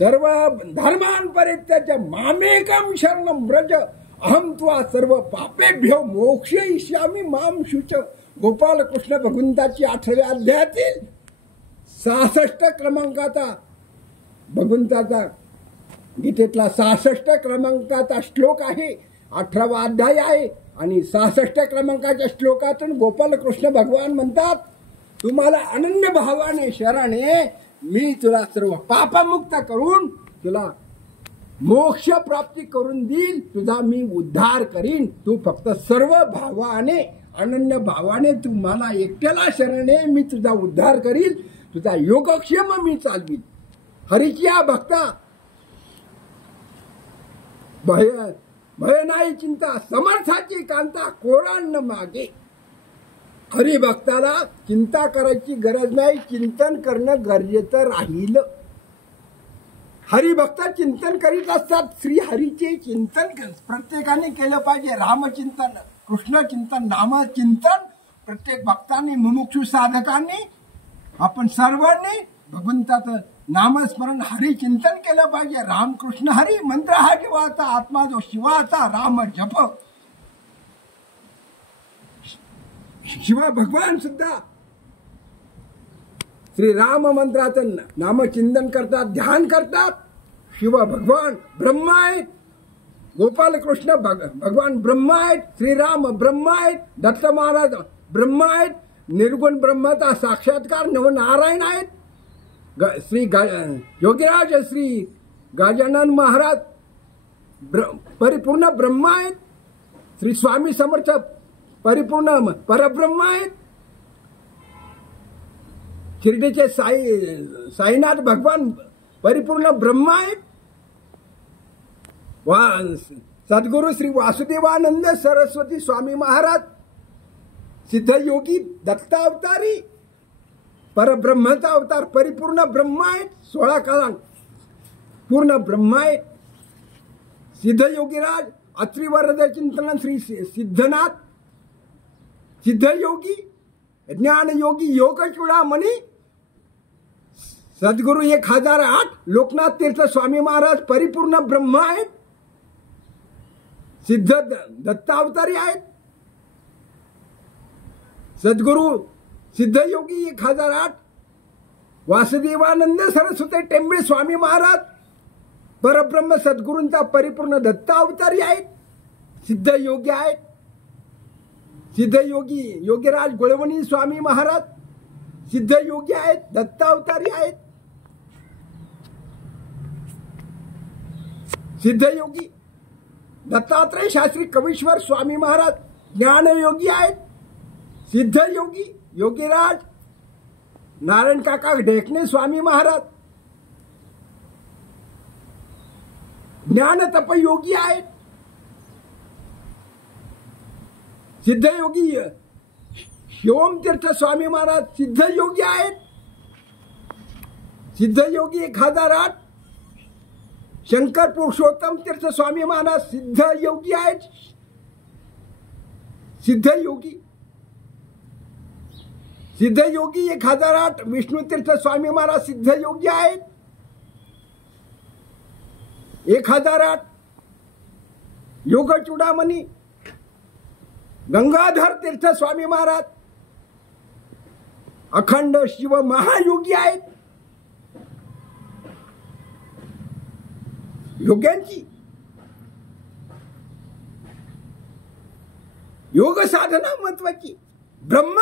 सर्व धर्मान परित्यज्य मामेकं शरणं व्रज अहम त्वा सर्व पापेभ्यो मोक्षयिष्यामि मां शुच. गोपाल कृष्ण भगवंताची 8व्या अध्यायातील 66 क्रमांकाचा भगवंताचा गीतेतला 66 क्रमांकाचा श्लोक आहे. 18वा अध्याय आहे आणि 66 क्रमांकाच्या श्लोकातून गोपाल कृष्ण भगवान म्हणतात, तुम्हाला अनन्य भावाने शरणे मी तुला सर्व पापमुक्त करून तुला मोक्ष प्राप्ती करून देईल. तुझा मी उद्धार करीन. तू फक्त सर्व भावाने अनन्य भावाने तू मला एकट्याला शरणे मी तुझा उद्धार करील. तुझा योगक्षेम मी चालवीन. हरीच्या भक्ता भय नाही चिंता समर्थाची कांता कोरांना मागे. हरिभक्ताला चिंता करायची गरज नाही. चिंतन करणं गरजेचं राहील. हरिभक्त चिंतन करीत असतात. श्री हरीचे चिंतन प्रत्येकाने केलं पाहिजे. रामचिंतन, कृष्ण चिंतन, नामचिंतन प्रत्येक भक्तांनी, मुमुक्षु साधकांनी, आपण सर्वांनी भगवंताचं नामस्मरण हरिचिंतन केलं पाहिजे. रामकृष्ण हरी मंत्र हा जीवाचा, आत्मा जो शिवाचा, राम जप. शिवा भगवान सुद्धा श्री राम मंत्राचं नामचिंतन करतात, ध्यान करतात. शिव भगवान ब्रह्मा आहेत. गोपाल कृष्ण भगवान ब्रह्मा आहेत. श्रीराम ब्रह्मा आहेत. दत्त महाराज ब्रह्मा आहेत. निर्गुण ब्रह्माचा साक्षात्कार नवनारायण आहेत. श्री योगीराज श्री गजानन महाराज परिपूर्ण ब्रह्मा आहेत. श्री स्वामी समर्थ परिपूर्ण परब्रह्म आहेत. शिर्डीचे साईनाथ भगवान परिपूर्ण ब्रह्मा आहेत. सद्गुरु श्री वासुदेवानंद सरस्वती स्वामी महाराज सिद्धयोगी दत्तावतारी परब्रह्मचा अवतार परिपूर्ण ब्रह्मा आहेत. 16 कलांक पूर्ण ब्रह्मा आहेत. सिद्धयोगीराज अत्रिवरद चिंतन श्री सिद्धनाथ सिद्धयोगी ज्ञानयोगी योग चूडामणी सद्गुरु 1008 लोकनाथ तीर्थ स्वामी महाराज परिपूर्ण ब्रह्म आहेत. सिद्ध दत्तावतारी आहेत. सद्गुरु सिद्धयोगी 1008 वासुदेवानंद सरस्वती टेंबे स्वामी महाराज परब्रह्म सद्गुरूंचा परिपूर्ण दत्तावतारी आहेत. सिद्धयोगी आहेत. सिद्धयोगी योगीराज गुळवणी स्वामी महाराज सिद्धयोगी आहेत. दत्तावतारी आहेत. सिद्धयोगी दत्तात्रय शास्त्री कवीश्वर स्वामी महाराज ज्ञानयोगी आहेत. सिद्धयोगी योगीराज नारायण काका ढेकणे स्वामी महाराज ज्ञान तपयोगी आहेत. सिद्धयोगी शिवमतीर्थ स्वामी महाराज सिद्धयोगी आहेत. सिद्धयोगी 1008 शंकर पुरुषोत्तम तीर्थ स्वामी महाराज सिद्धयोगी आहेत. सिद्धयोगी 1008 विष्णू तीर्थ स्वामी महाराज सिद्धयोगी आहेत. 1008 योग चूडामणी गंगाधर तीर्थ स्वामी महाराज अखंड शिव महायोगी आहेत. योग्यांची योग साधना महत्वाची. ब्रह्म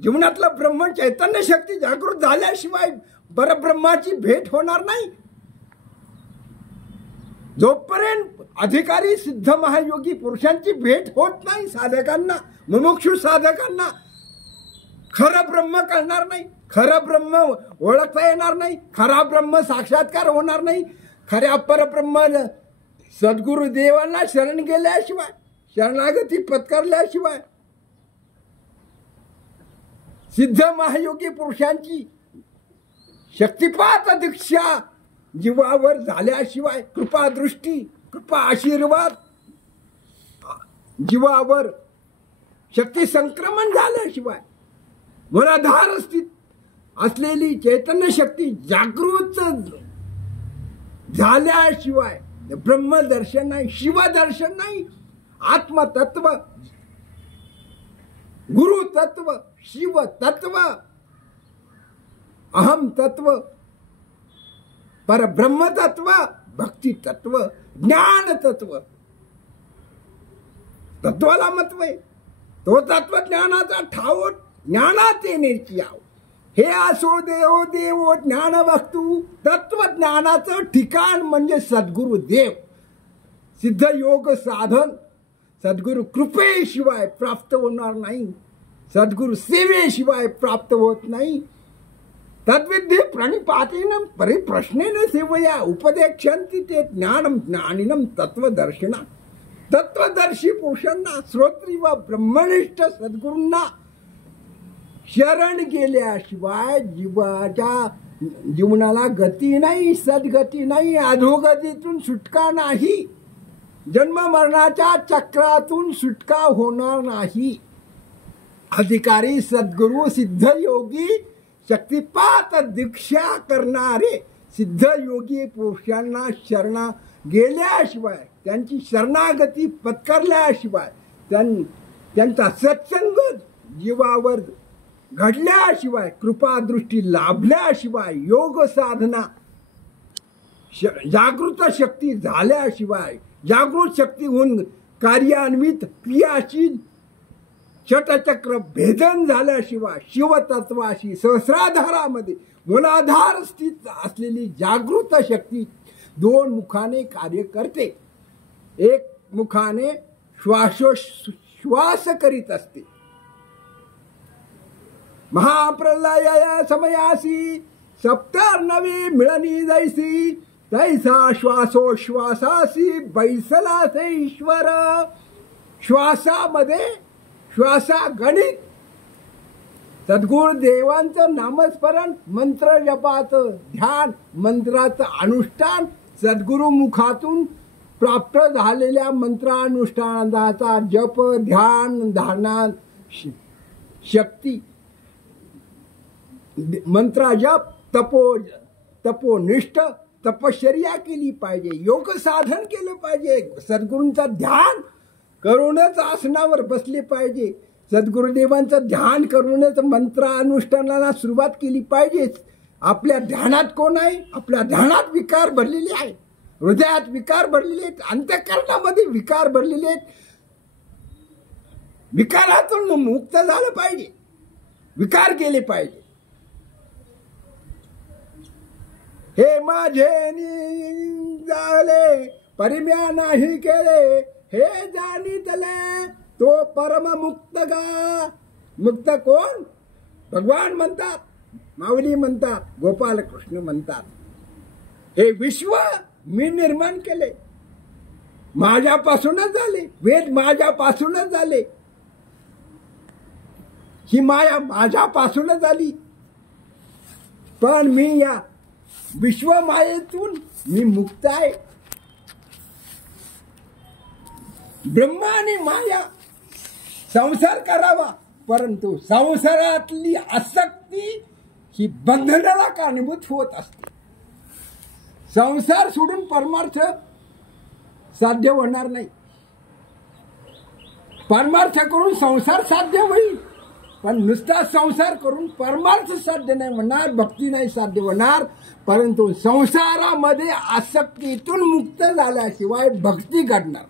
जीवनातलं ब्रह्म चैतन्य शक्ती जागृत झाल्याशिवाय परब्रह्माची भेट होणार नाही. जोपर्यंत अधिकारी सिद्ध महायोगी पुरुषांची भेट होत नाही साधकांना, मुमुक्षु साधकांना खरं ब्रह्म कळणार नाही. खरं ब्रह्म ओळखता येणार नाही. खरा ब्रह्म साक्षात्कार होणार नाही. खऱ्या परब्रह्म सद्गुरु देवांना शरण गेल्याशिवाय, शरणागती पत्करल्याशिवाय सिद्ध महायोगी पुरुषांची शक्तिपात दीक्षा जीवावर झाल्याशिवाय, कृपा दृष्टी, कृपा आशीर्वाद जीवावर शक्ती संक्रमण झाल्याशिवाय मनाधार स्थित असलेली चैतन्य शक्ती जागृत झाल्याशिवाय ब्रह्मदर्शन नाही, शिवदर्शन नाही. आत्मतत्व, गुरुतत्व, शिवतत्व, अहम तत्व, परब्रह्मतत्व, भक्ती तत्व, ज्ञान तत्व. तत्वाला महत्व आहे. तो तत्वज्ञानाचा ठाव ज्ञानात येण्याची आव. हे असो देव देव ज्ञान वस्तू. तत्वज्ञानाचं ठिकाण म्हणजे सद्गुरु देव. सिद्ध योग साधन सद्गुरु कृपेशिवाय प्राप्त होणार नाही. सद्गुरु सेवेशिवाय प्राप्त होत नाही. तद्विद्ये प्रणिपातेन परिप्रश्नेन सेवया उपदेक्षन्ति ते ज्ञानम ज्ञानिनम तत्वदर्शिना. तत्वदर्शी पुरुषांना, श्रोत्री व ब्रह्मनिष्ठ सद्गुरूंना शरण गेल्याशिवाय जीवनाला गती नाही, सद्गती नाही, अधोगतीतून सुटका नाही, जन्म मरणाच्या चक्रातून सुटका होणार नाही. अधिकारी सद्गुरू, सिद्ध योगी, शक्तिपात दीक्षा करणारे सिद्ध योगी पुरुषांना शरणा गेल्याशिवाय, त्यांची शरणागती पत्करल्याशिवाय, त्यांचा सत्संग जीवावर घडल्याशिवाय, कृपादृष्टी लाभल्याशिवाय, योग साधना जागृत शक्ती झाल्याशिवाय, जागृत शक्ती होऊन कार्यान्वित क्रियाशील षटचक्र भेदन झाल्याशिवाय, शिवतत्वाशी सहस्राधारामध्ये मूलाधार स्थित असलेली जागृत शक्ती दोन मुखाने कार्य करते. एक मुखाने श्वासोश्वास करीत असते. महाप्रलय समयासी सप्तर्णवी मिळनी जैसी, तैसा श्वासोश्वासासी बैसलासे ईश्वर. श्वासामध्ये श्वासा गणित, सद्गुरुदेवांचं नामस्मरण, मंत्र जपाचं ध्यान, मंत्राचं अनुष्ठान, सद्गुरु मुखातून प्राप्त झालेल्या मंत्रानुष्ठानाचा जप, ध्यान, धारणा शक्ती, मंत्रा जप, तपोनिष्ठ तपश्चर्या केली पाहिजे, योग साधन केलं पाहिजे, सद्गुरूंचं ध्यान करूनच आसनावर बसले पाहिजे, सद्गुरुदेवांचं ध्यान करूनच मंत्रानुष्ठानाला सुरुवात केली पाहिजे. आपल्या ध्यानात कोण आहे? आपल्या ध्यानात विकार भरलेले आहे, हृदयात विकार भरलेले आहेत, अंतःकरणामध्ये विकार भरलेले आहेत. विकारातून मुक्त झालं पाहिजे, विकार केले पाहिजे. हे माझे झाले परिम्या नाही केले, हे जाणीतले तो परम मुक्त गा. मुक्त कोण? भगवान म्हणतात, माऊली म्हणतात, गोपाल कृष्ण म्हणतात. हे विश्व मी निर्माण केले, माझ्यापासूनच झाले, वेद माझ्यापासूनच झाले, ही माया माझ्यापासूनच आली. पण मी या विश्व मायेतून मी मुक्त आहे. ब्रह्म आणि माया संसार करावा, परंतु संसारातली आसक्ती ही बंधनाला कारणीभूत होत असते. संसार सोडून परमार्थ साध्य होणार नाही. परमार्थ करून संसार साध्य होईल, पण नुसता संसार करून परमार्थ साध्य नाही होणार, भक्ती नाही साध्य होणार. परंतु संसारामध्ये आसक्तीतून मुक्त झाल्याशिवाय भक्ती घडणार.